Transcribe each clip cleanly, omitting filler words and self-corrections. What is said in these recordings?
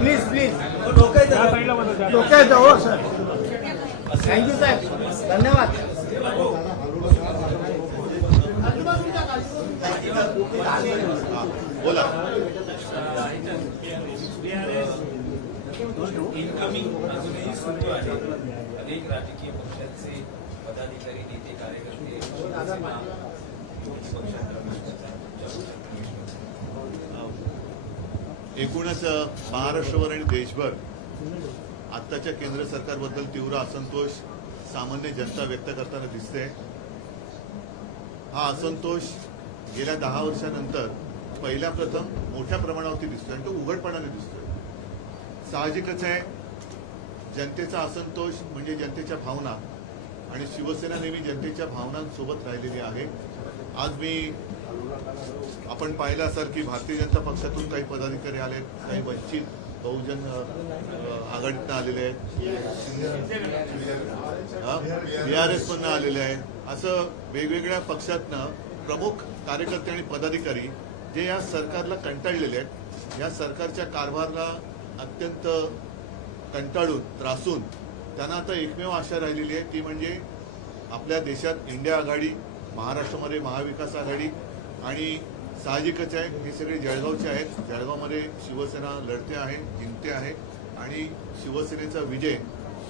Please please लोकांच्या sir thank you साहेब, धन्यवाद. बोला. इनकमिंग अजूनही सुरू आहे. अनेक राजकीय पक्षांचे पदाधिकारी, नेते, कार्यकर्ते एकूणच महाराष्ट्रावर आणि देशभर आत्ताच्या केंद्र सरकारबद्दल तीव्र असंतोष सामान्य जनता व्यक्त करताना दिसते. हा असंतोष गेल्या 10 वर्षानंतर पहिल्या प्रथम मोठ्या प्रमाणावरती दिसतोय आणि तो उघडपणाने दिसतोय. साहजिकच आहे, जनतेचा असंतोष म्हणजे जनतेच्या भावना, आणि शिवसेना नेहमी जनतेच्या भावनांसोबत राहिलेली आहे. आज आपण पाहिलं असाल की भारतीय जनता पक्षातून काही पदाधिकारी आले, काही वंचित बहुजन आघाडीतनं आलेले आहेत, BRS मधनं आलेले आहेत. असं वेगवेगळ्या पक्षातनं प्रमुख कार्यकर्ते आणि पदाधिकारी जे या सरकारला कंटाळलेले आहेत, या सरकारच्या कारभाराला अत्यंत कंटाळून त्रासून त्यांना आता एकमेव आशा राहिलेली आहे ती म्हणजे आपल्या देशात इंडिया आघाडी, महाराष्ट्रामध्ये महाविकास आघाडी, आणि साहजिकच आहे हे सगळे जळगावचे आहेत. जळगावमध्ये शिवसेना लढते आहे, जिंकते आहे, आणि शिवसेनेचा विजय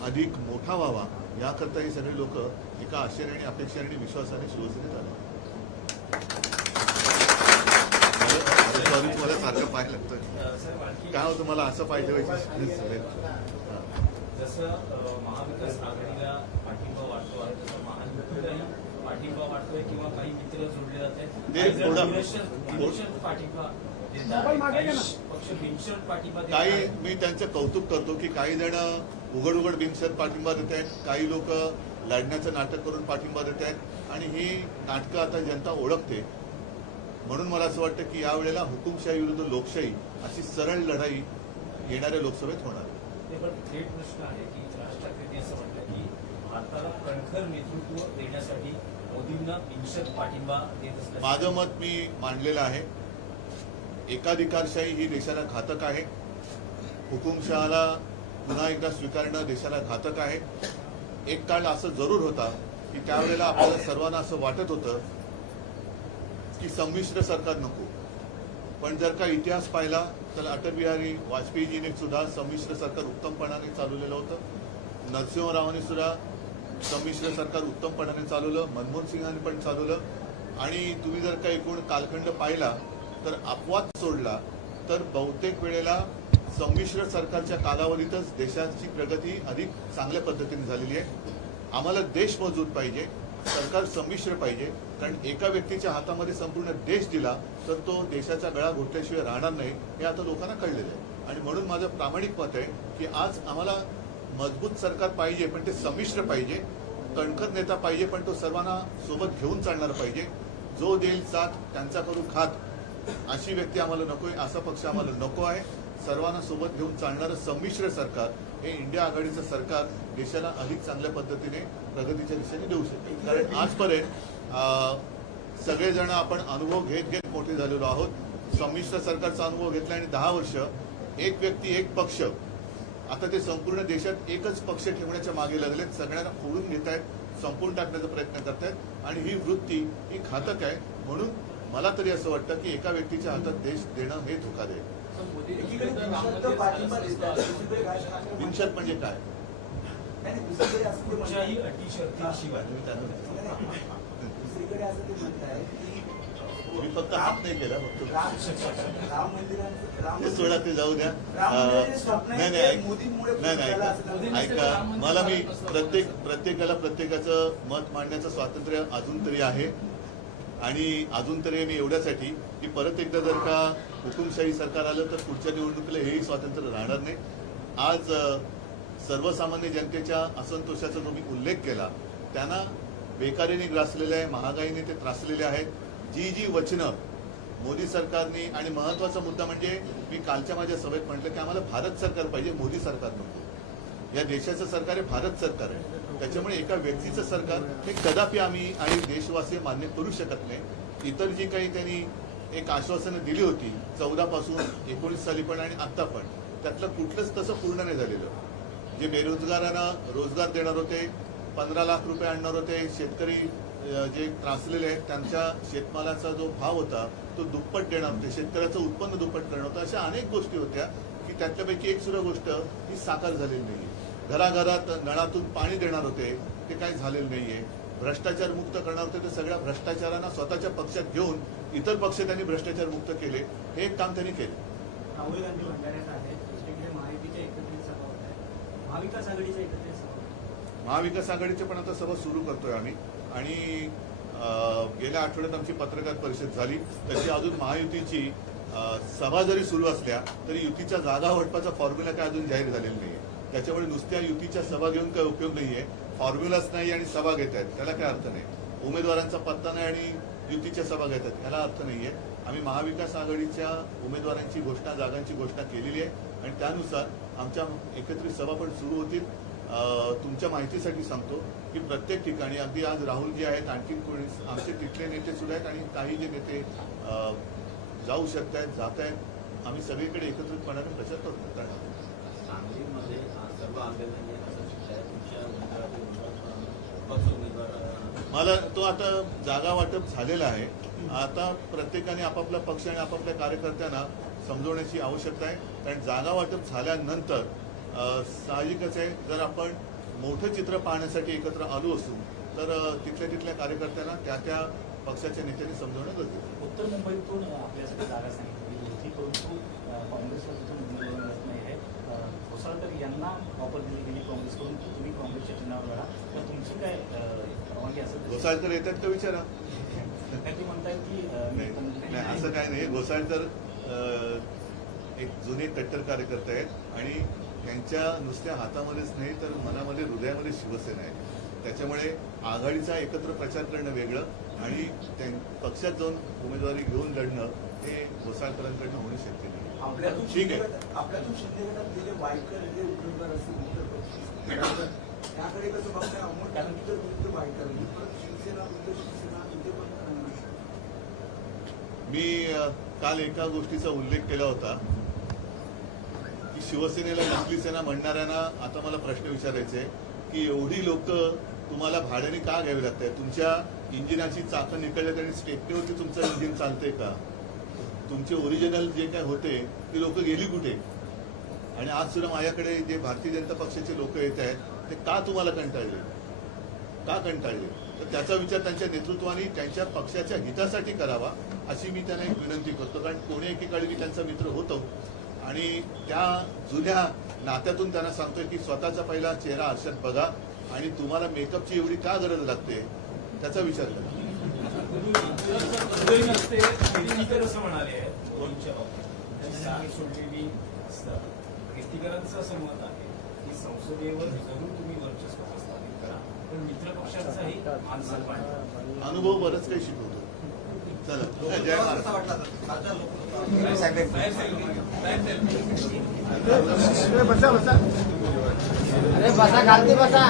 अधिक मोठा व्हावा याकरता हे सगळे लोक एका आशेने आणि अपेक्षेने आणि विश्वासाने शिवसेनेत आले. सॉरी, मला सारखं पाहायला लागतं. काय होतं, मला असं पाहिजे जसं महाविकास आघाडीला पाठिंबा वाटतो आहे तसं महायुतीलाही पाठिंबा वाटतोय किंवा काही मित्र जोडले जात आहेत. पाठिंबा पक्ष बिनशर्त पाठिंबा. काही मी त्यांचं कौतुक करतो की काही जण उघड उघड बिनशर्त पाठिंबा देत आहेत, काही लोक लढण्याचं नाटक करून पाठिंबा देत आहेत, आणि ही नाटकं आता जनता ओळखते. म्हणून मला असं वाटतं की यावेळेला हुकुमशाही विरुद्ध लोकशाही अशी सरळ लढाई येणाऱ्या लोकसभेत होणार. पण थेट प्रश्न आहे की राज ठाकरेंनी असं म्हटलं की भारताला कणखर नेतृत्व देण्यासाठी मोदींना बिनशर्त पाठिंबा देत असल्याचं माझं मत मी मांडलेलं आहे. एकाधिकारशाही ही देशाला घातक आहे. हुकुमशहाला पुन्हा एकदा स्वीकारणं देशाला घातक आहे. एक काळ असं जरूर होता की त्यावेळेला आपल्याला सर्वांना असं वाटत होतं की संमिश्र सरकार नको. पण जर का इतिहास पाहिला तर अटल बिहारी वाजपेयीजीने सुद्धा संमिश्र सरकार उत्तमपणाने चालवलेलं होतं. नरसिंहरावांनी सुद्धा संमिश्र सरकार उत्तमपणाने चालवलं, मनमोहन सिंगांनी पण चालवलं. आणि तुम्ही जर का एकूण कालखंड पाहिला तर अपवाद सोडला तर बहुतेक वेळेला संमिश्र सरकारच्या कालावधीतच देशाची प्रगती अधिक चांगल्या पद्धतीने झालेली आहे. आम्हाला देश मजबूत पाहिजे, सरकार संमिश्र पाहिजे, कारण एका व्यक्तीच्या हातामध्ये संपूर्ण देश दिला तर तो देशाचा गळा घोटल्याशिवाय राहणार नाही हे आता लोकांना कळलेलं आहे. आणि म्हणून माझं प्रामाणिक मत आहे की आज आम्हाला मजबूत सरकार पाहिजे, पण ते संमिश्र पाहिजे. कणखर नेता पाहिजे, पण तो सर्वांना सोबत घेऊन चालणार पाहिजे. जो देईल साथ त्यांचा करू खात अशी व्यक्ती आम्हाला नकोय, असा पक्ष आम्हाला नको आहे. सर्वांना सोबत घेऊन चालणारं संमिश्र सरकार हे इंडिया आघाडीचं सरकार देशाला अधिक चांगल्या पद्धतीने प्रगतीच्या दिशेने देऊ शकेल. कारण आजपर्यंत सगळेजण आपण अनुभव घेत घेत मोठे झालेलो आहोत. संमिश्र सरकारचा अनुभव घेतला आणि 10 वर्ष एक व्यक्ती एक पक्ष, आता ते संपूर्ण देशात एकच पक्ष ठेवण्याच्या मागे लागलेत. सगळ्यांना फोडून घेत आहेत, संपून टाकण्याचा प्रयत्न करतायत, आणि ही वृत्ती ही घातक आहे. म्हणून मला तरी असं वाटतं की एका व्यक्तीच्या हातात देश देणं हे धोकादायक. बिनशर्त म्हणजे काय? मी फक्त हात नाही केला, फक्त सोडा, ते जाऊ द्या. नाही ऐका, मला मी प्रत्येकाला प्रत्येकाचं मत मांडण्याचं स्वातंत्र्य अजून तरी आहे. आणि अजून तरी मी एवढ्यासाठी की परत एकदा जर का हुकुमशाही सरकार आलं तर पुढच्या निवडणुकीला हेही स्वातंत्र्य राहणार नाही. आज सर्वसामान्य जनतेच्या असंतोषाचा जो मी उल्लेख केला, त्यांना बेकारीने ग्रासलेले आहे, महागाईने ते त्रासलेले आहेत. जी वचनं मोदी सरकारने, आणि महत्वाचा मुद्दा म्हणजे मी कालच्या माझ्या सभेत म्हटलं की आम्हाला भारत सरकार पाहिजे, मोदी सरकार नको. या देशाचं सरकार हे भारत सरकार आहे. त्याच्यामुळे एका व्यक्तीचं सरकार हे कदापि आम्ही आणि देशवासी मान्य करू शकत नाही. इतर जी काही त्यांनी एक आश्वासनं दिली होती 14 पासून 19 साली पण आणि आता पण, त्यातलं कुठलंच तसं पूर्ण नाही झालेलं. जे बेरोजगारांना रोजगार देणार होते, 15 लाख रुपये आणणार होते, शेतकरी जे त्रासलेले आहेत त्यांच्या शेतमालाचा जो भाव होता तो दुप्पट देणार होते, शेतकऱ्याचं उत्पन्न दुप्पट करणार होतं, अशा अनेक गोष्टी होत्या की त्यातल्यापैकी एक सुद्धा गोष्ट ही साकार झालेली नाही. घराघरात नळातून पाणी देणार होते ते काही झालेलं नाहीये. भ्रष्टाचार मुक्त करणार होते तर सगळ्या भ्रष्टाचारांना स्वतःच्या पक्षात घेऊन इतर पक्ष त्यांनी भ्रष्टाचार मुक्त केले. हे एक काम त्यांनी केलं. राहुल गांधी भंडाऱ्यात आहेत, दुसरीकडे महायुतीच्या एकत्रित सभा होत आहे, महाविकास आघाडीच्या एकत्रित सभा होत आहे. महाविकास आघाडीचे पण आता सभा सुरू करतोय आम्ही आणि गेल्या आठवड्यात आमची पत्रकार परिषद झाली. तशी अजून महायुतीची सभा जरी सुरू असल्या तरी युतीच्या जागा वाटपाचा फॉर्म्युला काय अजून जाहीर झालेला नाहीये. त्याच्यामुळे नुसत्या युतीच्या सभा घेऊन काही उपयोग नाहीये. फॉर्म्युलाच नाही आणि सभा घेत आहेत त्याला काय अर्थ नाही. उमेदवारांचा पत्ता नाही आणि युतीच्या सभा घेत आहेत याला अर्थ नाहीये. आम्ही महाविकास आघाडीच्या उमेदवारांची घोषणा, जागांची घोषणा केलेली आहे आणि त्यानुसार आमच्या एकत्रित सभा पण सुरू होतील. तुमच्या माहितीसाठी सांगतो की प्रत्येक ठिकाणी अगदी आज राहुलजी आहेत, आणखी कोणी आमचे तिथले नेते सुद्धा आहेत आणि काही जे नेते जाऊ शकत आहेत, जात आहेत. आम्ही सगळीकडे एकत्रितपणाने प्रचार करतो. सांगलीमध्ये सर्व आंदोलन असं चित्र आहे तुमच्या उमेदवार मला तो आता जागा वाटप झालेला आहे. आता प्रत्येकाने आपापला पक्ष आणि आपापल्या कार्यकर्त्यांना समजवण्याची आवश्यकता आहे. कारण जागा वाटप झाल्यानंतर साहजिकच आहे जर आपण मोठं चित्र पाहण्यासाठी एकत्र आलो असू तर तिथल्या कार्यकर्त्यांना त्या पक्षाच्या नेत्यांनी समजवणं गरजेचं आहे. उत्तर मुंबईतून आपल्यासाठी जागा सांगितली होती, परंतु काँग्रेसला तिथून उमेदवार मिळत नाही आहे. घोसाळकर यांना ऑफर दिली गेली काँग्रेसकडून की तुम्ही काँग्रेसच्या चिन्हावर लढा, तर तुमची काय परवानगी असेल? घोसाळकर येतात का विचारा. ते म्हणतात की नाही असं काय नाही. घोसाळकर एक जुने कट्टर कार्यकर्ते आहेत आणि त्यांच्या नुसत्या हातामध्येच नाही तर मनामध्ये, हृदयामध्ये शिवसेना आहे. त्याच्यामुळे आघाडीचा एकत्र प्रचार करणं वेगळं आणि पक्षात जाऊन उमेदवारी घेऊन लढणं हे घोसाळकरांकडनं होणं शक्य नाही. ठीक आहे. आपल्यातून शिंदे गटात जे वायकर जे उमेदवार असतील त्याकडे कसं बघताय अमोल टँकीकर विरुद्ध वायकर शिवसेना विरुद्ध शिवसेना इथे पण मी काल एका गोष्टीचा उल्लेख केला होता की शिवसेनेला नकली सेना म्हणणाऱ्यांना आता मला प्रश्न विचारायचे की एवढी लोक तुम्हाला भाड्याने का घ्यावी लागत आहे? तुमच्या इंजिनाची चाकं निकळल्यात आणि स्टेपनीवरती तुमचं इंजिन चालतंय का? तुमचे ओरिजिनल जे काय होते ती लोक गेली कुठे? आणि आज सुद्धा माझ्याकडे जे भारतीय जनता पक्षाचे लोक येत आहेत ते का तुम्हाला कंटाळले, का कंटाळले? तर त्याचा विचार त्यांच्या नेतृत्वाने त्यांच्या पक्षाच्या हितासाठी करावा अशी मी त्यांना एक विनंती करतो. कारण कोणी एकेकाळी मी त्यांचा मित्र होतो आणि त्या जुन्या नात्यातून त्यांना सांगतोय की स्वतःचा पहिला चेहरा आरशात बघा आणि तुम्हाला मेकअपची एवढी का गरज लागते त्याचा विचार करा. असं म्हणाले दोनच्या बाबतीत सोडलेली असतं. कीर्तिकरांचं असं मत आहे की संसदेवर जरूर तुम्ही वर्चस्व प्रस्थापित करा पण मित्रपक्षाचाही मान सन्मान. अनुभव बरंच काही शिकवतो. चला जय महाराष्ट्र. बसा बसा. अरे बसा, खालती बसा.